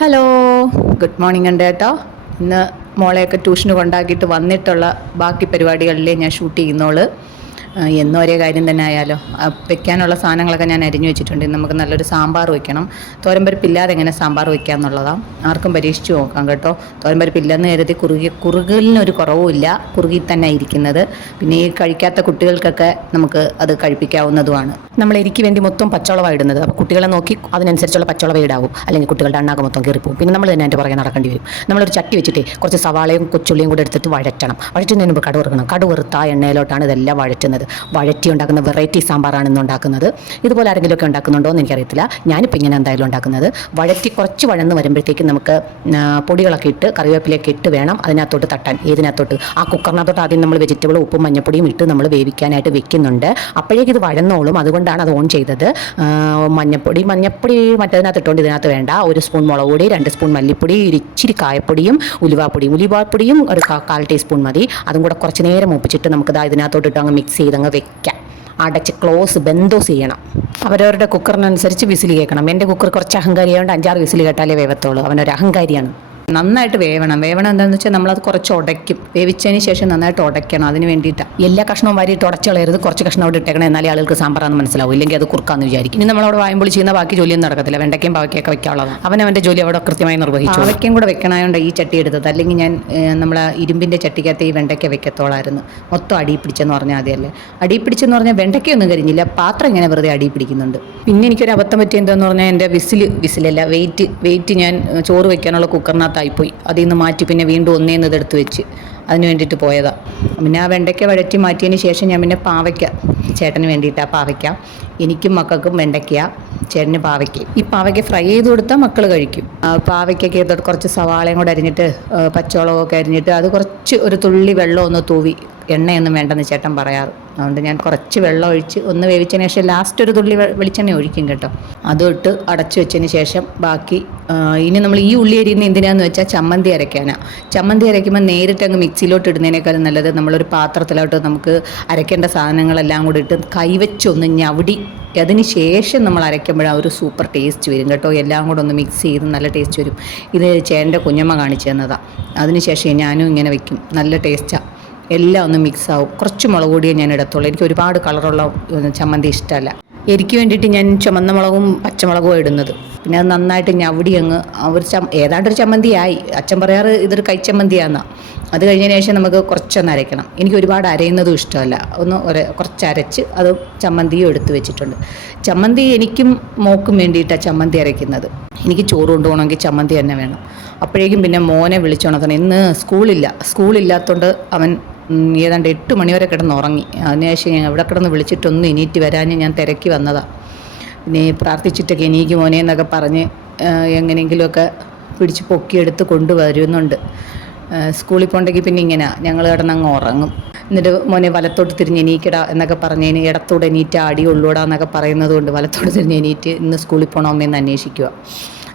Hello. Good morning ഉണ്ട് കേട്ടോ. ഇന്ന് മോളെയൊക്കെ ട്യൂഷന് കൊണ്ടാക്കിയിട്ട് വന്നിട്ടുള്ള ബാക്കി പരിപാടികളിലേ ഞാൻ ഷൂട്ട് ചെയ്യുന്നോൾ എന്നും ഒരേ കാര്യം തന്നെ ആയാലോ. വെക്കാനുള്ള സാധനങ്ങളൊക്കെ ഞാൻ അരിഞ്ഞു വെച്ചിട്ടുണ്ട്. നമുക്ക് നല്ലൊരു സാമ്പാർ വയ്ക്കണം. തോരമ്പരിപ്പില്ലാതെ എങ്ങനെ സാമ്പാർ വയ്ക്കുക എന്നുള്ളതാണ് ആർക്കും പരീക്ഷിച്ച് നോക്കാം കേട്ടോ. തോരമ്പരിപ്പില്ലെന്ന് കരുതി കുറുകി കുറുകലിനൊരു കുറവുമില്ല കുറുകി തന്നെ ഇരിക്കുന്നത്. പിന്നെ ഈ കഴിക്കാത്ത കുട്ടികൾക്കൊക്കെ നമുക്ക് അത് കഴിപ്പിക്കാവുന്നതുമാണ്. നമ്മൾ എരിക്ക് വേണ്ടി മൊത്തം പച്ചവളമാണ് ഇടുന്നത്. അപ്പോൾ കുട്ടികളെ നോക്കി അതിനനുസരിച്ചുള്ള പച്ചവള ഇടാവും. അല്ലെങ്കിൽ കുട്ടികളുടെ അണ്ണാക്ക് മൊത്തം കയറിപ്പോവും പിന്നെ നമ്മൾ തന്നെ അതിന്റെ പുറകെ നടക്കേണ്ടി വരും. നമ്മളൊരു ചട്ടി വെച്ചിട്ട് കുറച്ച് സവാളയും കൊച്ചുള്ളിയും കൂടെ എടുത്തിട്ട് വഴറ്റണം. വഴറ്റുന്നതിന് മുമ്പ് കടുവറുക്കണം വറുക്കണം. കടു വെറുത്ത ആ എണ്ണയിലോട്ടാണ് ഇതെല്ലാം വഴറ്റുന്നത്. വഴറ്റി ഉണ്ടാക്കുന്ന വെറൈറ്റി സാമ്പാറാണ് ഇന്ന് ഉണ്ടാക്കുന്നത്. ഇതുപോലെ ആരെങ്കിലുമൊക്കെ ഉണ്ടാക്കുന്നുണ്ടോ എന്ന് എനിക്കറിയത്തില്ല. ഞാനിപ്പോൾ ഇങ്ങനെ എന്തായാലും ഉണ്ടാക്കുന്നത്. വഴറ്റി കുറച്ച് വഴന്ന് വരുമ്പോഴത്തേക്കും നമുക്ക് പൊടികളൊക്കെ ഇട്ട് കറിവേപ്പിലയൊക്കെ ഇട്ട് വേണം അതിനകത്തോട്ട് തട്ടാൻ. ഏതിനകത്തോട്ട്? ആ കുക്കറിനകത്തോട്ട് ആദ്യം നമ്മൾ വെജിറ്റബിൾ ഉപ്പും മഞ്ഞപ്പൊടിയും ഇട്ട് നമ്മൾ വേവിക്കാനായിട്ട് വെക്കുന്നുണ്ട്. അപ്പോഴേക്കും ഇത് വഴന്നോളും. അതുകൊണ്ടാണ് അത് ഓൺ ചെയ്തത്. മഞ്ഞപ്പൊടി മഞ്ഞപ്പൊടി മറ്റേതിനകത്ത് ഇട്ടുകൊണ്ട് ഇതിനകത്ത് വേണ്ട. ഒരു സ്പൂൺ മുളക് പൊടി രണ്ട് സ്പൂൺ മല്ലിപ്പൊടി ഇച്ചിരി കായപ്പൊടിയും ഉലുവാപ്പൊടിയും. ഉലുവാപ്പൊടിയും ഒരു കാൽ ടീസ്പൂൺ മതി. അതും കൂടെ കുറച്ച് നേരം മൂപ്പിച്ചിട്ട് ഇതാ ഇതിനകത്തോട്ടിട്ട് അങ്ങ് മിക്സ് ചെയ്ത് അങ്ങ് വെക്കാം. അടച്ച് ക്ലോസ് ബെന്തോസ് ചെയ്യണം. അവരവരുടെ കുക്കറിനനുസരിച്ച് വിസിൽ കേൾക്കണം. എന്റെ കുക്കർ കുറച്ച് അഹങ്കാരിയായതുകൊണ്ട് അഞ്ചാറ് വിസിൽ കേട്ടാലേ വേവത്തുള്ളൂ. അവനൊരു അഹങ്കാരിയാണ്. നന്നായിട്ട് വേവണം. വേവണം എന്താണെന്ന് വെച്ചാൽ നമ്മളത് കുറച്ച് ഉടയ്ക്കും വേവിച്ചതിന് ശേഷം നന്നായിട്ട് ഉടയ്ക്കണം അതിന് വേണ്ടിയിട്ടാണ് എല്ലാ കഷ്ണവും വാരിയിട്ട് ഉടച്ച് കളയരുത്. കുറച്ച് കഷ്ണം അവിടെ ഇട്ടേക്കണം. എന്നാലേ ആളുകൾക്ക് സാമ്പാറാന്ന് മനസ്സിലാവും. ഇല്ലെങ്കിൽ അത് കുറുക്കാന്ന് വിചാരിക്കും. ഇനി നമ്മളവിടെ വായുമ്പോൾ ചെയ്യുന്ന ബാക്കി ജോലിയൊന്നും നടക്കത്തില്ല. വെണ്ടയ്ക്കയും പാവയ്ക്കൊക്കെ വെക്കാനുള്ളതാണ് അവൻ അവന്റെ ജോലി അവിടെ കൃത്യമായി നിർവഹിച്ചു പാവയ്ക്കും കൂടെ വെക്കണമായോണ്ട് ഈ ചട്ടി എടുത്തത്. അല്ലെങ്കിൽ ഞാൻ നമ്മളെ ഇരുമ്പിന്റെ ചട്ടിക്കകത്ത് ഈ വെണ്ടയ്ക്ക വെക്കത്തോളായിരുന്നു. മൊത്തം അടി പിടിച്ചെന്ന് പറഞ്ഞാൽ ആദ്യമല്ലേ അടി പിടിച്ചെന്ന് പറഞ്ഞാൽ വെണ്ടയ്ക്കൊന്നും കരിഞ്ഞില്ല. പാത്രം ഇങ്ങനെ വെറുതെ അടി പിടിക്കുന്നുണ്ട്. പിന്നെ എനിക്കൊരു അബദ്ധം പറ്റിയ എന്താന്ന് പറഞ്ഞാൽ എന്റെ വിസിൽ വിസിലല്ല വെയിറ്റ് വെയിറ്റ് ഞാൻ ചോറ് വെക്കാനുള്ള കുക്കറിനകത്തായിപ്പോയി അതിൽ നിന്ന് മാറ്റി പിന്നെ വീണ്ടും ഒന്നേന്ന് ഇതെടുത്ത് വെച്ച്. അതിന് വേണ്ടിയിട്ട് പോയതാണ് പിന്നെ ആ വെണ്ടയ്ക്ക വഴറ്റി മാറ്റിയതിന് ശേഷം ഞാൻ പിന്നെ പാവയ്ക്ക ചേട്ടന് വേണ്ടിയിട്ട് ആ പാവയ്ക്ക. എനിക്കും മക്കൾക്കും വെണ്ടയ്ക്ക ചേട്ടന് പാവയ്ക്ക. ഈ പാവയ്ക്ക ഫ്രൈ ചെയ്ത് കൊടുത്താൽ മക്കൾ കഴിക്കും. പാവയ്ക്കൊക്കെ ഇതോട്ട് കുറച്ച് സവാളയും കൂടെ അരിഞ്ഞിട്ട് പച്ചവളവും ഒക്കെ അരിഞ്ഞിട്ട് അത് കുറച്ച് ഒരു തുള്ളി വെള്ളം ഒന്ന് തൂവി എണ്ണയൊന്നും വേണ്ടെന്ന് ചേട്ടൻ പറയാറ്. അതുകൊണ്ട് ഞാൻ കുറച്ച് വെള്ളം ഒഴിച്ച് ഒന്ന് വേവിച്ചതിന് ശേഷം ലാസ്റ്റ് ഒരു തുള്ളി വെളിച്ചെണ്ണ ഒഴിക്കും കേട്ടോ. അതും ഇട്ട് അടച്ചു വെച്ചതിന് ശേഷം ബാക്കി ഇനി നമ്മൾ ഈ ഉള്ളി അരിയുന്ന എന്തിനാന്ന് വെച്ചാൽ ചമ്മന്തി അരയ്ക്കാനാണ് ചമ്മന്തി അരയ്ക്കുമ്പോൾ നേരിട്ട് അങ്ങ് മിക്സിയിലോട്ട് ഇടുന്നതിനേക്കാളും നല്ലത് നമ്മളൊരു പാത്രത്തിലോട്ട് നമുക്ക് അരയ്ക്കേണ്ട സാധനങ്ങളെല്ലാം കൂടി ഇട്ട് കൈവച്ചൊന്ന് ഞവടി. അതിന് ശേഷം നമ്മൾ അരയ്ക്കുമ്പോഴാണ് ഒരു സൂപ്പർ ടേസ്റ്റ് വരും കേട്ടോ. എല്ലാം കൂടെ ഒന്ന് മിക്സ് ചെയ്ത് നല്ല ടേസ്റ്റ് വരും. ഇത് ചേട്ടന്റെ കുഞ്ഞമ്മ കാണിച്ചു തന്നതാണ് അതിന് ശേഷം ഞാനും ഇങ്ങനെ വയ്ക്കും നല്ല ടേസ്റ്റാണ് എല്ലാം ഒന്ന് മിക്സ് ആവും. കുറച്ച് മുളക് പൊടിയേ ഞാൻ ഇടത്തുള്ളൂ. എനിക്ക് ഒരുപാട് കളറുള്ള ചമ്മന്തി ഇഷ്ടമല്ല. എനിക്ക് വേണ്ടിയിട്ട് ഞാൻ ചുമന്ന മുളകും പച്ചമുളകും ഇടുന്നത്. പിന്നെ അത് നന്നായിട്ട് ഞവടി അങ്ങ് ഒരു ചം ഏതാണ്ടൊരു ചമ്മന്തിയായി. അച്ഛൻ പറയാറ് ഇതൊരു കൈച്ചമ്മന്തിയാന്നാ അത് കഴിഞ്ഞതിന് ശേഷം നമുക്ക് കുറച്ചൊന്ന് അരയ്ക്കണം. എനിക്ക് ഒരുപാട് അരയുന്നതും ഇഷ്ടമല്ല. ഒന്ന് കുറച്ച് അരച്ച് അത് ചമ്മന്തിയും എടുത്തു വെച്ചിട്ടുണ്ട്. ചമ്മന്തി എനിക്കും മോക്കും വേണ്ടിയിട്ടാണ് ചമ്മന്തി അരയ്ക്കുന്നത്. എനിക്ക് ചോറ് കൊണ്ടുപോകണമെങ്കിൽ ചമ്മന്തി തന്നെ വേണം. അപ്പോഴേക്കും പിന്നെ മോനെ വിളിച്ചോണത്തണം ഇന്ന് സ്കൂളില്ല. സ്കൂളില്ലാത്തതുകൊണ്ട് അവൻ ഏതാണ്ട് എട്ട് മണിവരെ കിടന്ന് ഉറങ്ങി അതിനുശേഷം ഞാൻ എവിടെ കിടന്ന് വിളിച്ചിട്ടൊന്നും എണീറ്റ് വരാൻ ഞാൻ തിരക്കി വന്നതാണ് പിന്നെ പ്രാർത്ഥിച്ചിട്ടൊക്കെ എനിക്ക് മോനെ എന്നൊക്കെ പറഞ്ഞ് എങ്ങനെയെങ്കിലുമൊക്കെ പിടിച്ച് പൊക്കിയെടുത്ത് കൊണ്ടുവരുന്നുണ്ട്. സ്കൂളിൽ പോകണ്ടെങ്കിൽ പിന്നെ ഇങ്ങനെ. ഞങ്ങൾ കിടന്നങ്ങ് ഉറങ്ങും. എന്നിട്ട് മോനെ വലത്തോട്ട് തിരിഞ്ഞ് എണീക്കടാ എന്നൊക്കെ പറഞ്ഞതിന് ഇടത്തോടെ എണീറ്റ് അടി ഉള്ളൂടാ എന്നൊക്കെ പറയുന്നത് കൊണ്ട് വലത്തോട്ട് തിരിഞ്ഞ് എണീറ്റ് ഇന്ന് സ്കൂളിൽ പോകണമെന്ന് അന്വേഷിക്കുക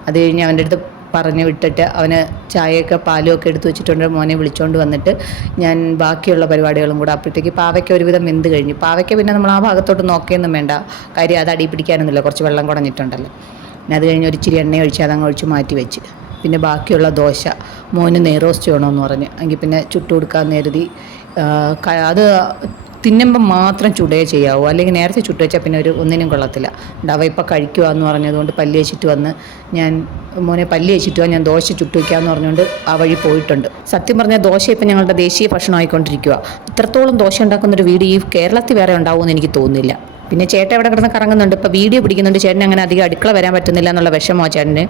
അത് കഴിഞ്ഞ് അവന്റെ അടുത്ത് പറഞ്ഞ് വിട്ടിട്ട് അവന് ചായയൊക്കെ പാലും ഒക്കെ എടുത്ത് വെച്ചിട്ടുണ്ട്. മോനെ വിളിച്ചുകൊണ്ട് വന്നിട്ട് ഞാൻ ബാക്കിയുള്ള പരിപാടികളും കൂടെ അപ്പോഴത്തേക്ക് പാവയ്ക്ക് ഒരുവിധം വെന്ത് കഴിഞ്ഞു. പാവയ്ക്ക് പിന്നെ നമ്മൾ ആ ഭാഗത്തോട്ട് നോക്കിയൊന്നും വേണ്ട. കാര്യം അത് അടി പിടിക്കാനൊന്നുമില്ല. കുറച്ച് വെള്ളം കുടഞ്ഞിട്ടുണ്ടല്ലോ. പിന്നെ അത് കഴിഞ്ഞ് ഒരു ഇച്ചിരി എണ്ണ ഒഴിച്ച് അതങ്ങ് ഒഴിച്ച് മാറ്റി വെച്ച്. പിന്നെ ബാക്കിയുള്ള ദോശ. മോന് നെയ്റോസ്റ്റ് വേണമെന്ന് പറഞ്ഞ്. എങ്കിൽ പിന്നെ ചുട്ടു കൊടുക്കാൻ കരുതി. അത് തിന്നുമ്പം മാത്രം ചുടേ ചെയ്യാവൂ. അല്ലെങ്കിൽ നേരത്തെ ചുട്ട് വെച്ചാൽ പിന്നെ ഒരു ഒന്നിനും കൊള്ളത്തില്ല. ഡവ ഇപ്പം കഴിക്കുക എന്ന് പറഞ്ഞതുകൊണ്ട് പല്ല് വെച്ചിട്ട് വന്ന് ഞാൻ മോനെ പല്ല് വെച്ചിട്ട് വന്ന് ഞാൻ ദോശ ചുട്ട് വയ്ക്കാമെന്ന് പറഞ്ഞുകൊണ്ട് ആ വഴി പോയിട്ടുണ്ട്. സത്യം പറഞ്ഞാൽ ദോശ ഇപ്പം ഞങ്ങളുടെ ദേശീയ ഭക്ഷണമായിക്കൊണ്ടിരിക്കുക ഇത്രത്തോളം ദോശ ഉണ്ടാക്കുന്ന ഒരു വീട് ഈ കേരളത്തിൽ വേറെ ഉണ്ടാവുമെന്ന് എനിക്ക് തോന്നുന്നില്ല. പിന്നെ ചേട്ടൻ എവിടെ കിടന്ന് കറങ്ങുന്നുണ്ട്? ഇപ്പോൾ വീഡിയോ പിടിക്കുന്നുണ്ട്. ചേട്ടൻ അങ്ങനെ അധികം അടുക്കള വരാൻ പറ്റുന്നില്ല എന്നുള്ള വിഷമോ ചേട്ടന്.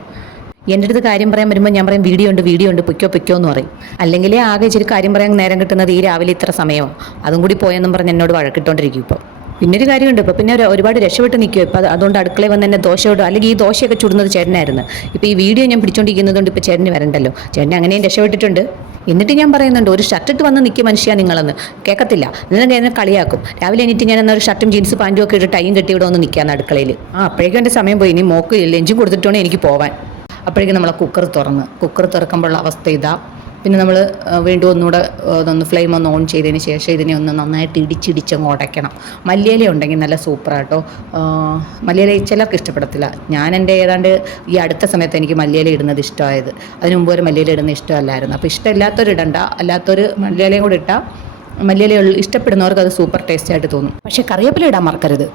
എന്റെ അടുത്ത് കാര്യം പറയാൻ വരുമ്പോൾ ഞാൻ പറയും വീഡിയോ ഉണ്ട് വീഡിയോ ഉണ്ട് പൊയ്ക്കോ പൊയ്ക്കോ എന്ന് പറയും. അല്ലെങ്കിൽ ആകെ ഇച്ചിരി കാര്യം പറയാൻ നേരം കിട്ടുന്നത് ഈ രാവിലെ ഇത്ര സമയമോ അതും കൂടി പോയെന്നും പറഞ്ഞ് എന്നോട് വഴക്കിട്ടോണ്ടിരിക്കും ഇപ്പോൾ പിന്നെ ഒരു കാര്യമുണ്ട് ഇപ്പോൾ പിന്നെ ഒരു- ഒരുപാട് രക്ഷപ്പെട്ട് നിൽക്കുക ഇപ്പോൾ അത് അതുകൊണ്ട് അടുക്കളയിൽ വന്ന് എന്നെ ദോശ ഇടും അല്ലെങ്കിൽ ഈ ദോശയൊക്കെ ചുടുന്നത് ചേട്ടനായിരുന്നു. ഇപ്പോൾ ഈ വീഡിയോ ഞാൻ പിടിച്ചോണ്ടിരിക്കുന്നതുകൊണ്ട് ഇപ്പോൾ ചേട്ടന് വരണ്ടല്ലോ. ചേട്ടൻ അങ്ങനെയും രക്ഷപ്പെട്ടിട്ടുണ്ട്. എന്നിട്ട് ഞാൻ പറയുന്നുണ്ട് ഒരു ഷർട്ടിട്ട് വന്ന് നിൽക്കുക മനുഷ്യ നിങ്ങളെന്ന്. കേൾക്കത്തില്ല എന്നിട്ട് എന്നെ കളിയാക്കും. രാവിലെ എന്നിട്ട് ഞാൻ എന്നാൽ ഒരു ഷർട്ടും ജീൻസ് പാന്റും ഒക്കെ ഇട്ട് ടൈം കെട്ടി ഇവിടെ വന്ന് നിൽക്കാൻ അടുക്കളയിൽ ആ അപ്പോഴേക്കും എന്റെ സമയം പോയി. ഇനി മോക്ക് ലഞ്ചും കൊടുത്തിട്ടുണ്ടെങ്കിൽ എനിക്ക് പോവാൻ. അപ്പോഴേക്കും നമ്മളെ കുക്കർ തുറന്ന്. കുക്കർ തുറക്കുമ്പോഴുള്ള അവസ്ഥ ഇതാ. പിന്നെ നമ്മൾ വീണ്ടും ഒന്നുകൂടെ ഒന്ന് ഫ്ലെയിം ഒന്ന് ഓൺ ചെയ്തതിന് ശേഷം ഇതിനെ ഒന്ന് നന്നായിട്ട് ഇടിച്ചിടിച്ചങ്ങ് ഉടയ്ക്കണം. മല്ലിയില ഉണ്ടെങ്കിൽ നല്ല സൂപ്പറാട്ടോ മല്ലിയില ചിലർക്ക് ഇഷ്ടപ്പെടത്തില്ല. ഞാൻ എന്റെ ഏതാണ്ട് ഈ അടുത്ത സമയത്ത് എനിക്ക് മല്ലിയില ഇടുന്നത് ഇഷ്ടമായത്. അതിന് മുമ്പ് ഒരു മല്ലിയില ഇടുന്നത് ഇഷ്ടമല്ലായിരുന്നു. അപ്പോൾ ഇഷ്ടമില്ലാത്തവർ ഇടണ്ട. അല്ലാത്തൊരു മല്ലിയിലയും കൂടി ഇട്ടാൽ മല്ലിയില ഇഷ്ടപ്പെടുന്നവർക്ക് അത് സൂപ്പർ ടേസ്റ്റ് ആയിട്ട് തോന്നും. പക്ഷേ കറിവേപ്പില ഇടാൻ മറക്കരുത്.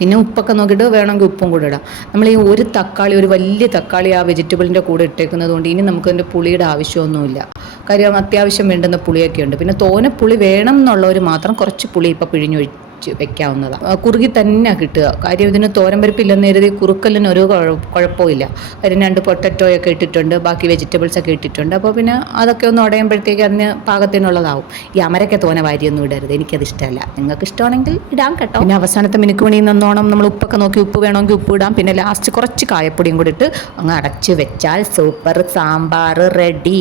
പിന്നെ ഉപ്പൊക്കെ നോക്കിയിട്ട് വേണമെങ്കിൽ ഉപ്പും കൂടെ ഇടാം. നമ്മൾ ഈ ഒരു തക്കാളി ഒരു വലിയ തക്കാളി ആ വെജിറ്റബിളിന്റെ കൂടെ ഇട്ടേക്കുന്നത് കൊണ്ട് ഇനി നമുക്ക് അതിന്റെ പുളിയുടെ ആവശ്യമൊന്നുമില്ല. കാര്യം അത്യാവശ്യം വേണ്ടുന്ന പുളിയൊക്കെ ഉണ്ട് പിന്നെ തോനെ പുളി വേണം എന്നുള്ളവർ മാത്രം കുറച്ച് പുളി ഇപ്പോൾ പിഴിഞ്ഞൊഴിച്ച് വെക്കാവുന്നതാണ്. കുറുകി തന്നെ കിട്ടുക. കാര്യം ഇതിന് തോരൻ പരിപ്പില്ലെന്ന് കരുതി കുറുക്കലിന് ഒരു കുഴ- കുഴപ്പമില്ല. കാര്യം രണ്ട് പൊട്ടറ്റോയൊക്കെ ഇട്ടിട്ടുണ്ട്. ബാക്കി വെജിറ്റബിൾസ് ഒക്കെ ഇട്ടിട്ടുണ്ട്. അപ്പോൾ പിന്നെ അതൊക്കെ ഒന്ന് ഉടയുമ്പോഴത്തേക്ക് അതിന് പാകത്തിനുള്ളതാവും. ഈ അമരക്ക തോന വാരിയൊന്നും ഇടരുത്. എനിക്കത് ഇഷ്ടമല്ല. നിങ്ങൾക്ക് ഇഷ്ടമാണെങ്കിൽ ഇടാം കേട്ടോ. പിന്നെ അവസാനത്തെ മിനുക്ക് മണി നന്നോണം നമ്മൾ ഉപ്പൊക്കെ നോക്കി ഉപ്പ് വേണമെങ്കിൽ ഉപ്പ് ഇടാം. പിന്നെ ലാസ്റ്റ് കുറച്ച് കായപ്പൊടിയും കൂടി ഇട്ട് അങ്ങ് അടച്ച് വെച്ചാൽ സൂപ്പർ സാമ്പാർ റെഡി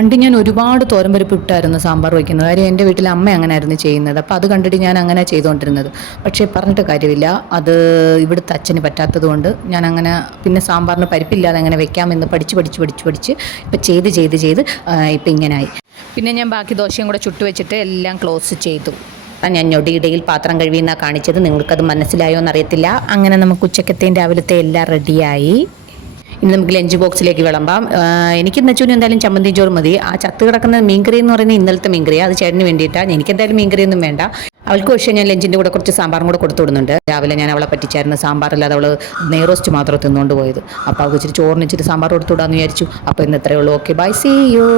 പണ്ട് ഞാൻ ഒരുപാട് തോരമ്പരിപ്പ് ഇട്ടായിരുന്നു സാമ്പാർ വയ്ക്കുന്നത്. കാര്യം എന്റെ വീട്ടിൽ അമ്മ അങ്ങനെ ആയിരുന്നു ചെയ്യുന്നത്. അപ്പോൾ അത് കണ്ടിട്ട് ഞാൻ അങ്ങനെ ചെയ്തുകൊണ്ടിരുന്നത് പക്ഷേ പറഞ്ഞിട്ട് കാര്യമില്ല. അത് ഇവിടുത്തെ അച്ഛന് പറ്റാത്തത് കൊണ്ട് ഞാൻ അങ്ങനെ പിന്നെ സാമ്പാറിന് പരിപ്പില്ലാതെ അങ്ങനെ വെക്കാമെന്ന് പഠിച്ച് പഠിച്ച് പഠിച്ച് പഠിച്ച് ഇപ്പം ചെയ്ത് ചെയ്ത് ചെയ്ത് ഇപ്പം ഇങ്ങനായി. പിന്നെ ഞാൻ ബാക്കി ദോശയും കൂടെ ചുട്ട് വെച്ചിട്ട് എല്ലാം ക്ലോസ് ചെയ്തു. ഞാൻ ഞൊടിയിടയിൽ പാത്രം കഴുകിയെന്നാണ് കാണിച്ചത്. നിങ്ങൾക്കത് മനസ്സിലായോ എന്നറിയത്തില്ല. അങ്ങനെ നമുക്ക് ഉച്ചക്കത്തെയും രാവിലത്തെ എല്ലാം റെഡിയായി ഇനി നമുക്ക് ലഞ്ച് ബോക്സിലേക്ക് വിളമ്പാം. എനിക്ക് നച്ചുവിന് എന്തായാലും ചമ്മന്തി ചോറ് മതി. ആ ചത്ത് കിടക്കുന്ന മീൻകറി എന്ന് പറയുന്നത് ഇന്നലത്തെ മീൻകറിയാണ് അത് ചേട്ടന് വേണ്ടിയിട്ടാണ് എനിക്ക് എന്തായാലും മീൻകറിയൊന്നും വേണ്ട. അവൾക്ക് പക്ഷേ ഞാൻ ലഞ്ചിന്റെ കൂടെ കുറച്ച് സാമ്പാറും കൂടെ കൊടുത്തു വിടുന്നുണ്ട്. രാവിലെ ഞാൻ അവളെ പറ്റിച്ചായിരുന്നു സാമ്പാറില്ലാതെ അവൾ നെയ്റോസ്റ്റ് മാത്രം തിന്നുകൊണ്ട് പോയത്. അപ്പോൾ അവൾക്ക് ഇച്ചിരി ചോറിന് ഇച്ചിരി സാമ്പാർ കൊടുത്തു വിടാമെന്ന് വിചാരിച്ചു. അപ്പോൾ ഇന്ന് ഇത്രയേ ഉള്ളൂ. Okay bye see you